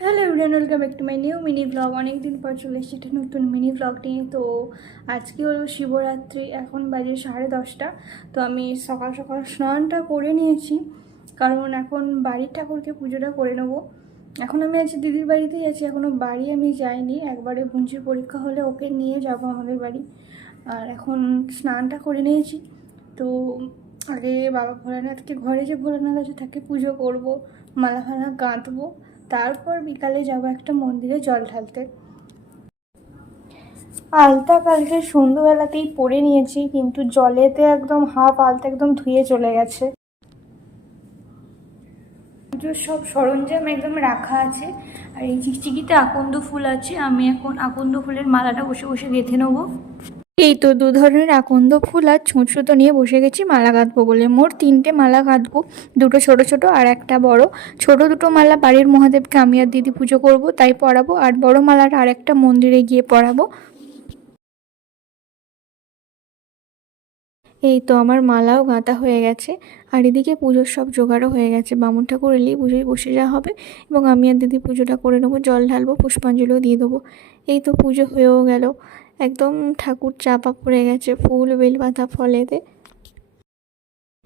Hello everyone, welcome back to my new mini blog. অনেক দিন পর চলে এসেছি একটা নতুন মিনি ব্লগ নিয়ে। তো আজকে হলো শিবরাত্রি, এখন বাজে 10:30। তো আমি সকাল সকাল স্নানটা করে নিয়েছি, কারণ এখন বাড়ির ঠাকুরকে পুজোটা করে নেবো। এখন আমি আছি দিদির বাড়িতেই আছি, এখনও বাড়ি আমি যাইনি। একবারে বুঞ্চির পরীক্ষা হলে ওকে নিয়ে যাব আমাদের বাড়ি। আর এখন স্নানটা করে নিয়েছি। তো আগে বাবা ভোলানাথকে, ঘরে যে ভোলানাথ আছে তাকে পুজো করব, মালা ফালা গাঁথবো। তারপর বিকালে যাব একটা মন্দিরে জল ঢালতে। আলতা কালকে সন্ধ্যাবেলাতেই পরে নিয়েছি, কিন্তু জলেতে একদম হাফ আলতা একদম ধুয়ে চলে গেছে। পুজোর সব সরঞ্জাম একদম রাখা আছে। আর এই চিকচিকিতে আকন্দ ফুল আছে, আমি এখন আকন্দ ফুলের মালাটা বসে বসে গেঁথে নেবো। এই তো 2 ধরনের আকন্দ ফুল আর ছুঁচ সুতো নিয়ে বসে গেছি মালা গাঁথবো বলে। মোট 3টে মালা গাঁথবো, 2টো ছোট ছোট আর একটা বড়। ছোট 2টো মালা বাড়ির মহাদেবকে আমি আর দিদি পুজো করব, তাই পরাবো। আর বড় মালাটা আর একটা মন্দিরে গিয়ে পরাবো। এই তো আমার মালাও গাঁথা হয়ে গেছে, আর এদিকে পুজোর সব জোগাড়ও হয়ে গেছে। বামুন ঠাকুর এলেই পুজোয় বসে যাওয়া হবে, এবং আমি আর দিদি পুজোটা করে নেবো, জল ঢালবো, পুষ্পাঞ্জলিও দিয়ে দেবো। এই তো পুজো হয়েও গেল, একদম ঠাকুর চাপা পড়ে গেছে ফুল বেলপাতা ফলেতে।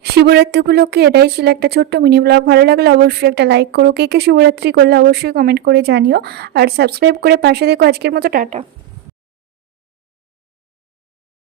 শিবরাত্রি উপলক্ষে এটাই ছিল একটা ছোট্ট মিনি ব্লগ। ভালো লাগলে অবশ্যই একটা লাইক করো। কে কে শিবরাত্রি করলে অবশ্যই কমেন্ট করে জানিও, আর সাবস্ক্রাইব করে পাশে দেখো। আজকের মতো টাটা।